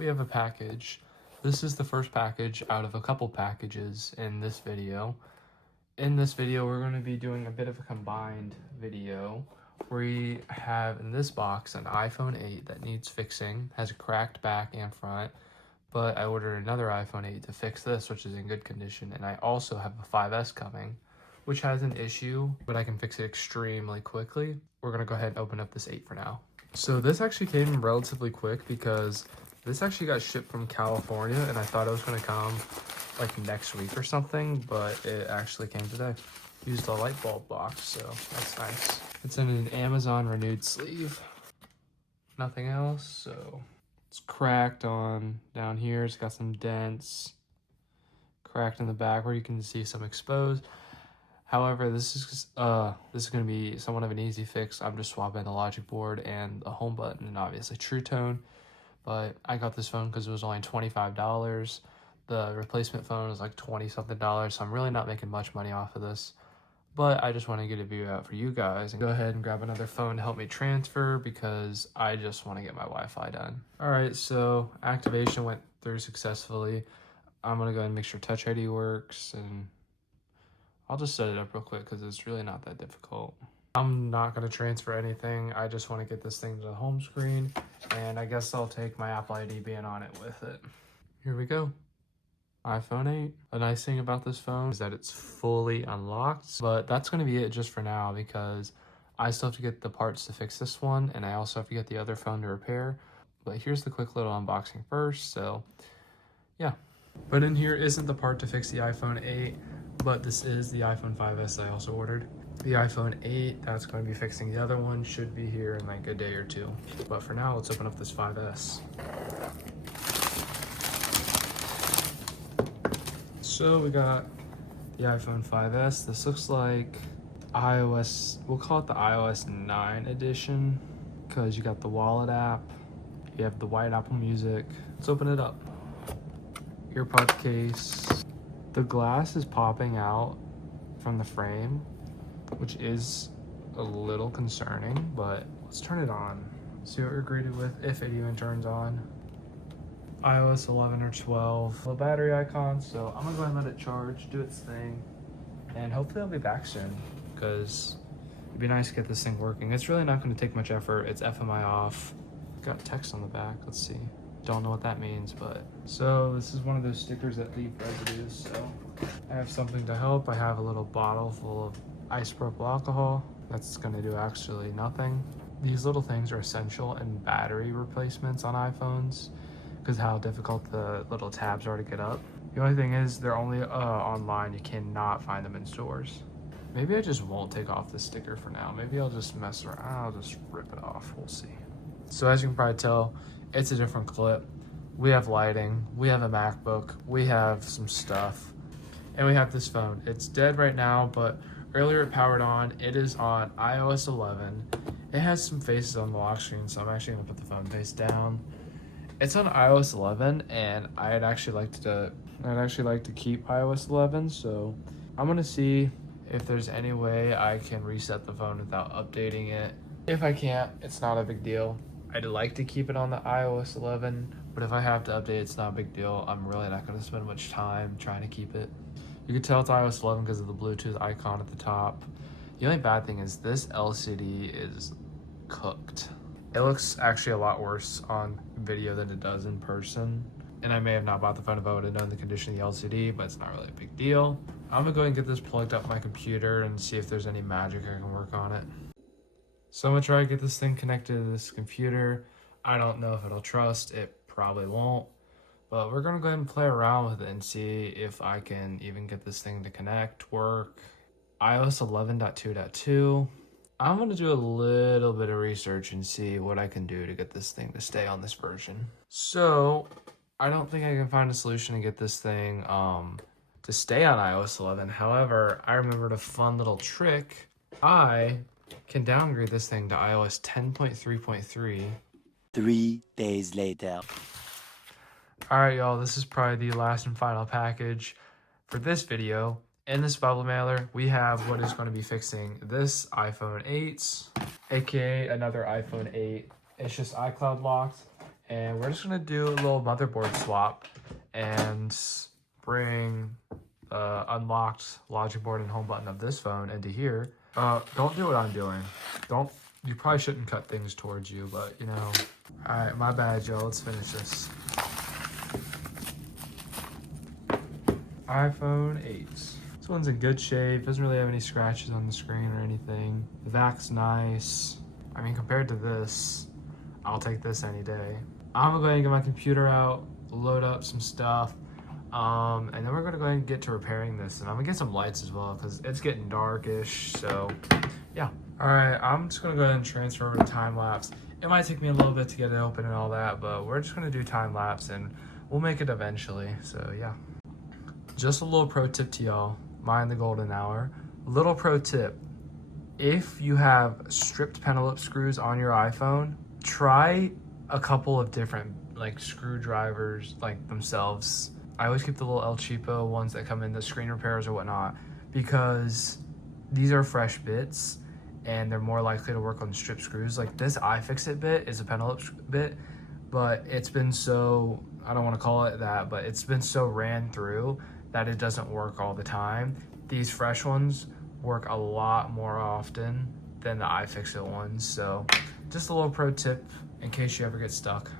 we have a package. This is the first package out of a couple packages in this video. In this video, we're going to be doing a bit of a combined video. We have in this box an iPhone 8 that needs fixing, has a cracked back and front, but I ordered another iPhone 8 to fix this, which is in good condition, and I also have a 5S coming, which has an issue, but I can fix it extremely quickly. We're going to go ahead and open up this 8 for now. So this actually came relatively quick because this actually got shipped from California, and I thought it was going to come like next week or something, but it actually came today. Used a light bulb box, so that's nice. It's in an Amazon renewed sleeve. Nothing else, so it's cracked on down here. It's got some dents, cracked in the back where you can see some exposed. However, this is going to be somewhat of an easy fix. I'm just swapping the logic board and the home button and obviously True Tone. But I got this phone because it was only $25. The replacement phone was like $20-something, so I'm really not making much money off of this. But I just want to get a view out for you guys and go ahead and grab another phone to help me transfer because I just want to get my Wi-Fi done. All right, so activation went through successfully. I'm going to go ahead and make sure Touch ID works, and I'll just set it up real quick because it's really not that difficult. I'm not going to transfer anything. I just want to get this thing to the home screen, and I guess I'll take my Apple ID being on it with it. Here we go. iPhone 8. A nice thing about this phone is that it's fully unlocked, but that's going to be it just for now because I still have to get the parts to fix this one, and I also have to get the other phone to repair. But here's the quick little unboxing first, so yeah. But in here isn't the part to fix the iPhone 8, but this is the iPhone 5S I also ordered. The iPhone 8 that's going to be fixing the other one should be here in like a day or two. But for now, let's open up this 5S. So we got the iPhone 5S. This looks like iOS, we'll call it the iOS 9 edition because you got the wallet app, you have the white Apple Music. Let's open it up. EarPod case. The glass is popping out from the frame, which is a little concerning, but let's turn it on. See what we're greeted with if it even turns on. iOS 11 or 12. A battery icon, so I'm gonna go ahead and let it charge, do its thing, and hopefully I'll be back soon because it'd be nice to get this thing working. It's really not gonna take much effort. It's FMI off. Got text on the back, let's see. Don't know what that means, but. So this is one of those stickers that leave residues, so I have something to help. I have a little bottle full of isopropyl alcohol. That's gonna do actually nothing. These little things are essential in battery replacements on iPhones because how difficult the little tabs are to get up. The only thing is they're only online. You cannot find them in stores. Maybe I just won't take off this sticker for now. Maybe I'll just mess around. I'll just rip it off. We'll see. So as you can probably tell, it's a different clip. We have lighting, we have a MacBook, we have some stuff, and we have this phone. It's dead right now, but earlier it powered on. It is on iOS 11. It has some faces on the lock screen, so I'm actually gonna put the phone face down. It's on iOS 11, and I'd actually like to keep iOS 11, so I'm gonna see if there's any way I can reset the phone without updating it. If I can't, it's not a big deal. I'd like to keep it on the iOS 11, but if I have to update, it's not a big deal. I'm really not going to spend much time trying to keep it. You can tell it's iOS 11 because of the Bluetooth icon at the top. The only bad thing is this LCD is cooked. It looks actually a lot worse on video than it does in person. And I may have not bought the phone if I would have known the condition of the LCD, but it's not really a big deal. I'm going to go ahead and get this plugged up my computer and see if there's any magic I can work on it. So I'm gonna try to get this thing connected to this computer. I don't know if it'll trust, it probably won't, but we're gonna go ahead and play around with it and see if I can even get this thing to connect, work. iOS 11.2.2. I'm gonna do a little bit of research and see what I can do to get this thing to stay on this version. So I don't think I can find a solution to get this thing to stay on iOS 11. However, I remembered a fun little trick. I can downgrade this thing to iOS 10.3.3. 3 days later. Alright y'all, this is probably the last and final package for this video. In this bubble mailer, we have what is going to be fixing this iPhone 8, aka another iPhone 8. It's just iCloud locked, and we're just gonna do a little motherboard swap and bring unlocked logic board and home button of this phone into here. Don't do what I'm doing. You probably shouldn't cut things towards you, but you know. All right, my bad, Joe. Let's finish this. iPhone 8. This one's in good shape. Doesn't really have any scratches on the screen or anything. The back's nice. I mean, compared to this, I'll take this any day. I'm gonna go ahead and get my computer out, load up some stuff, and then we're gonna go ahead and get to repairing this. And I'm gonna get some lights as well because it's getting darkish. So, yeah. All right, I'm just gonna go ahead and transfer over to time lapse. It might take me a little bit to get it open and all that, but we're just gonna do time lapse and we'll make it eventually. So, yeah. Just a little pro tip to y'all. Mind the golden hour. Little pro tip. If you have stripped Penelope screws on your iPhone, try a couple of different like screwdrivers like themselves. I always keep the little El Cheapo ones that come in the screen repairs or whatnot because these are fresh bits and they're more likely to work on stripped screws. Like this iFixit bit is a Penelope bit, but it's been so, I don't want to call it that, but it's been so ran through that it doesn't work all the time. These fresh ones work a lot more often than the iFixit ones. So just a little pro tip in case you ever get stuck.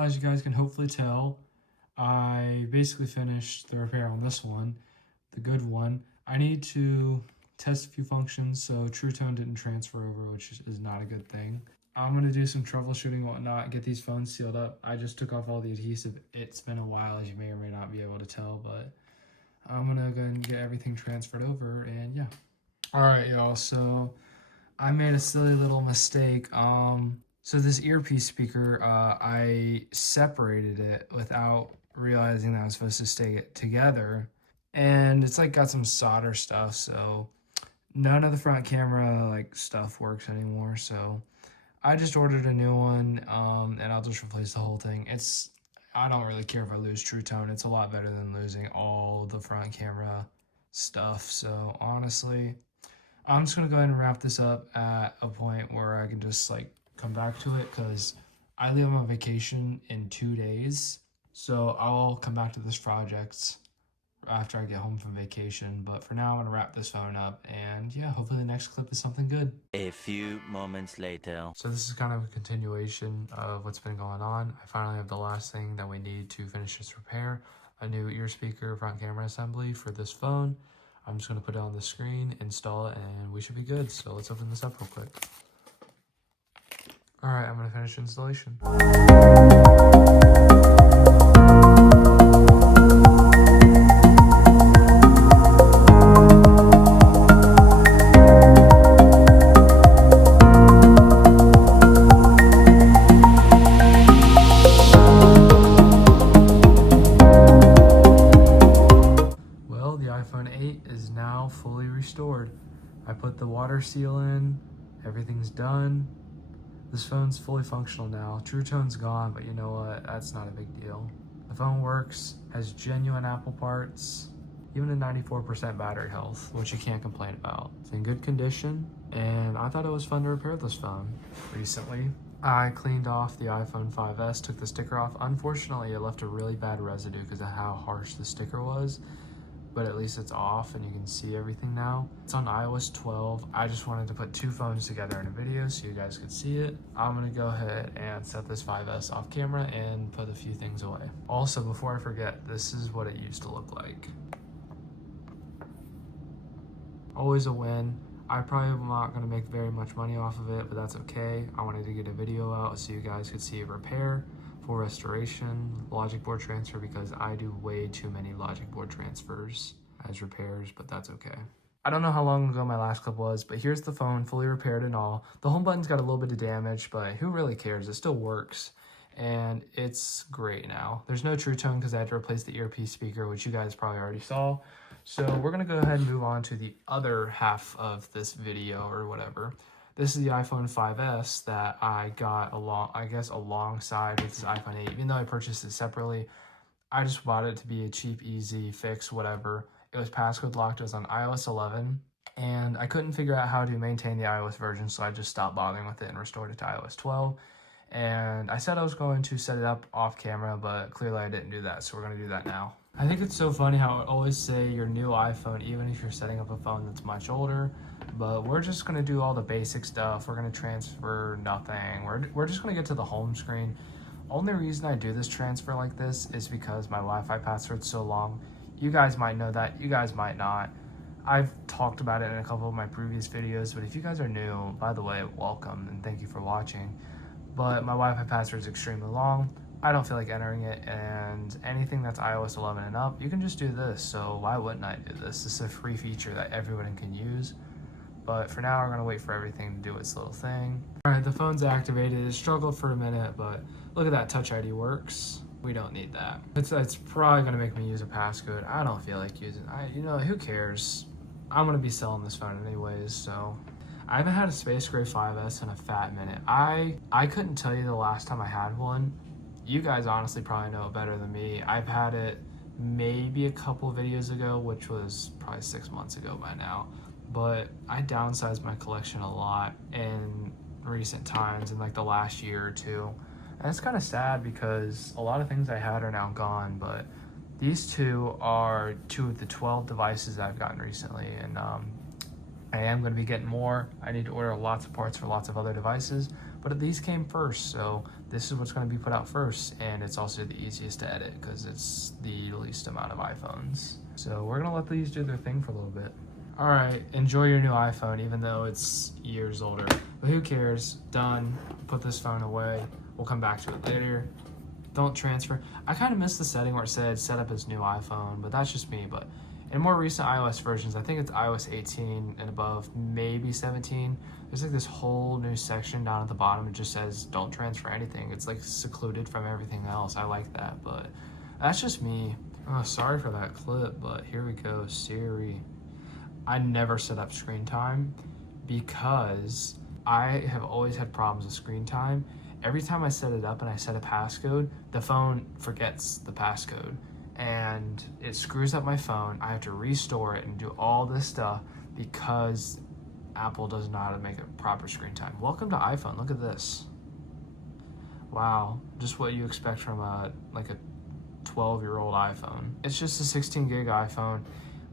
As you guys can hopefully tell, I basically finished the repair on this one, the good one. I need to test a few functions, so True Tone didn't transfer over, which is not a good thing. I'm going to do some troubleshooting and whatnot, get these phones sealed up. I just took off all the adhesive. It's been a while, as you may or may not be able to tell, but I'm going to go ahead and get everything transferred over, and yeah. All right, y'all, so I made a silly little mistake. So this earpiece speaker, I separated it without realizing that I was supposed to stay it together. And it's like got some solder stuff, so none of the front camera like stuff works anymore. So I just ordered a new one, and I'll just replace the whole thing. I don't really care if I lose True Tone. It's a lot better than losing all the front camera stuff. So honestly, I'm just gonna go ahead and wrap this up at a point where I can just like come back to it because I leave on vacation in 2 days. So I'll come back to this project after I get home from vacation. But for now, I'm going to wrap this phone up. And yeah, hopefully the next clip is something good. A few moments later. So this is kind of a continuation of what's been going on. I finally have the last thing that we need to finish this repair. A new ear speaker front camera assembly for this phone. I'm just going to put it on the screen, install it, and we should be good. So let's open this up real quick. All right, I'm gonna finish installation. Well, the iPhone 8 is now fully restored. I put the water seal in, everything's done. This phone's fully functional now. True Tone's gone, but you know what? That's not a big deal. The phone works, has genuine Apple parts, even a 94% battery health, which you can't complain about. It's in good condition, and I thought it was fun to repair this phone. Recently, I cleaned off the iPhone 5S, took the sticker off. Unfortunately, it left a really bad residue because of how harsh the sticker was. But at least it's off and you can see everything now. It's on iOS 12. I just wanted to put two phones together in a video so you guys could see it. I'm gonna go ahead and set this 5S off camera and put a few things away. Also, before I forget, this is what it used to look like. Always a win. I probably am not gonna make very much money off of it, but that's okay. I wanted to get a video out so you guys could see it repair. For restoration, logic board transfer, because I do way too many logic board transfers as repairs, but that's okay. I don't know how long ago my last clip was, but here's the phone fully repaired and all. The home button's got a little bit of damage, but who really cares? It still works. And it's great now. There's no True Tone because I had to replace the earpiece speaker, which you guys probably already saw. So we're gonna go ahead and move on to the other half of this video or whatever. This is the iPhone 5S that I got alongside with this iPhone 8. Even though I purchased it separately, I just bought it to be a cheap, easy fix, whatever. It was passcode locked. It was on iOS 11, and I couldn't figure out how to maintain the iOS version, so I just stopped bothering with it and restored it to iOS 12. And I said I was going to set it up off camera, but clearly I didn't do that, so we're going to do that now. I think it's so funny how it always say your new iPhone, even if you're setting up a phone that's much older, but we're just going to do all the basic stuff. We're going to transfer nothing. We're just going to get to the home screen. Only reason I do this transfer like this is because my Wi-Fi password's so long. You guys might know that, you guys might not. I've talked about it in a couple of my previous videos, but if you guys are new, by the way, welcome and thank you for watching. But my Wi-Fi password is extremely long. I don't feel like entering it, and anything that's iOS 11 and up, you can just do this. So why wouldn't I do this? This is a free feature that everyone can use. But for now, we're gonna wait for everything to do its little thing. All right, the phone's activated. It struggled for a minute, but look at that, Touch ID works. We don't need that. It's probably gonna make me use a passcode. I don't feel like using it. Who cares? I'm gonna be selling this phone anyways, so. I haven't had a Space Gray 5S in a fat minute. I couldn't tell you the last time I had one. You guys honestly probably know it better than me. I've had it maybe a couple videos ago, which was probably 6 months ago by now. But I downsized my collection a lot in recent times, in like the last year or two. And it's kind of sad because a lot of things I had are now gone, but these two are two of the 12 devices I've gotten recently, and I am going to be getting more. I need to order lots of parts for lots of other devices, but these came first, so this is what's going to be put out first, and it's also the easiest to edit because it's the least amount of iPhones. So we're going to let these do their thing for a little bit. All right, enjoy your new iPhone, even though it's years older. But who cares? Done. Put this phone away. We'll come back to it later. Don't transfer. I kind of missed the setting where it said set up as new iPhone, but that's just me. But in more recent iOS versions, I think it's iOS 18 and above, maybe 17, there's like this whole new section down at the bottom. It just says don't transfer anything. It's like secluded from everything else. I like that, but that's just me. Oh, sorry for that clip, but here we go. Siri. I never set up screen time because I have always had problems with screen time. Every time I set it up and I set a passcode, the phone forgets the passcode and it screws up my phone. I have to restore it and do all this stuff because Apple doesn't know how to make a proper screen time. Welcome to iPhone. Look at this. Wow, just what you expect from a 12-year-old iPhone. It's just a 16 gig iPhone,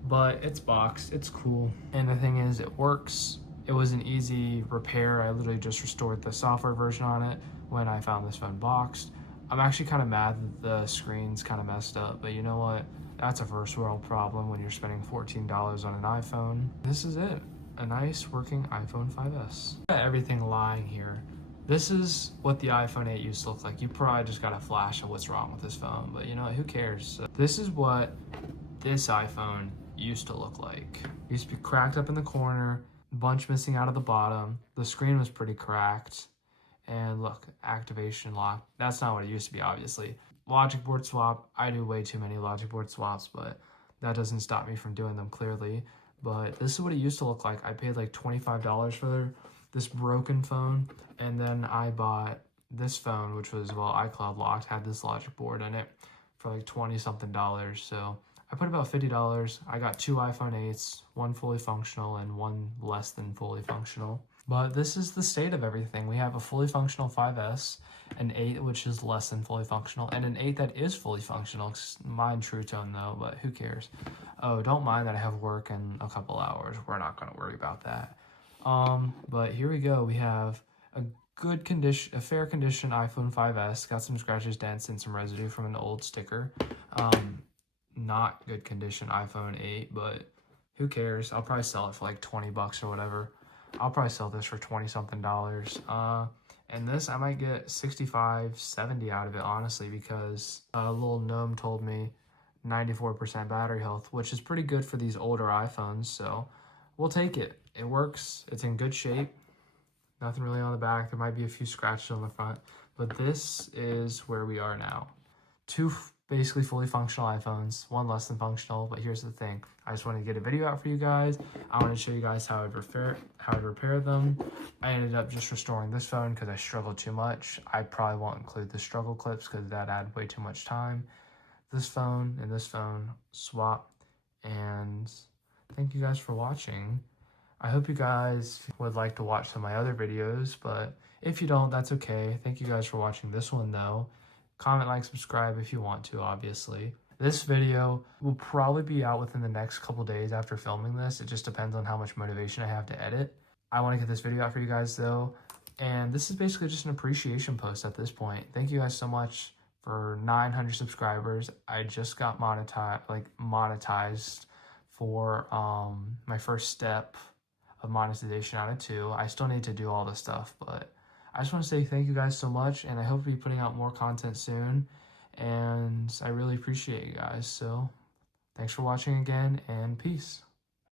but it's boxed, it's cool. And the thing is, it works. It was an easy repair. I literally just restored the software version on it when I found this phone boxed. I'm actually kind of mad that the screen's kind of messed up, but you know what? That's a first world problem when you're spending $14 on an iPhone. This is it, a nice working iPhone 5S. Everything lying here. This is what the iPhone 8 used to look like. You probably just got a flash of what's wrong with this phone, but you know, who cares? So this is what this iPhone used to look like. It used to be cracked up in the corner, bunch missing out of the bottom. The screen was pretty cracked. And look, activation lock. That's not what it used to be, obviously. Logic board swap. I do way too many logic board swaps, but that doesn't stop me from doing them clearly. But this is what it used to look like. I paid like $25 for this broken phone. And then I bought this phone, which was, well, iCloud locked, had this logic board in it for like 20 something dollars. So I put about $50. I got two iPhone 8s, one fully functional and one less than fully functional. But this is the state of everything. We have a fully functional 5S, an 8 which is less than fully functional, and an 8 that is fully functional. Mine True Tone though, but who cares? Oh, don't mind that I have work in a couple hours. We're not going to worry about that. But here we go. We have a good condition, a fair condition iPhone 5S. Got some scratches, dents, and some residue from an old sticker. Not good condition iPhone 8, but who cares? I'll probably sell it for like 20 bucks or whatever. I'll probably sell this for 20 something dollars. And this I might get 65, 70 out of it, honestly, because a little gnome told me 94% battery health, which is pretty good for these older iPhones. So we'll take it. It works. It's in good shape. Nothing really on the back. There might be a few scratches on the front, but this is where we are now. Two basically fully functional iPhones, one less than functional, but here's the thing. I just wanted to get a video out for you guys. I want to show you guys how I'd repair them. I ended up just restoring this phone because I struggled too much. I probably won't include the struggle clips because that added way too much time. This phone and this phone swap, and thank you guys for watching. I hope you guys would like to watch some of my other videos, but if you don't, that's okay. Thank you guys for watching this one though. Comment, like, subscribe if you want to, obviously. This video will probably be out within the next couple days after filming this. It just depends on how much motivation I have to edit. I want to get this video out for you guys though. And this is basically just an appreciation post at this point. Thank you guys so much for 900 subscribers. I just got monetized for my first step of monetization out of 2. I still need to do all this stuff, but I just want to say thank you guys so much, and I hope to be putting out more content soon, and I really appreciate you guys. So thanks for watching again, and peace.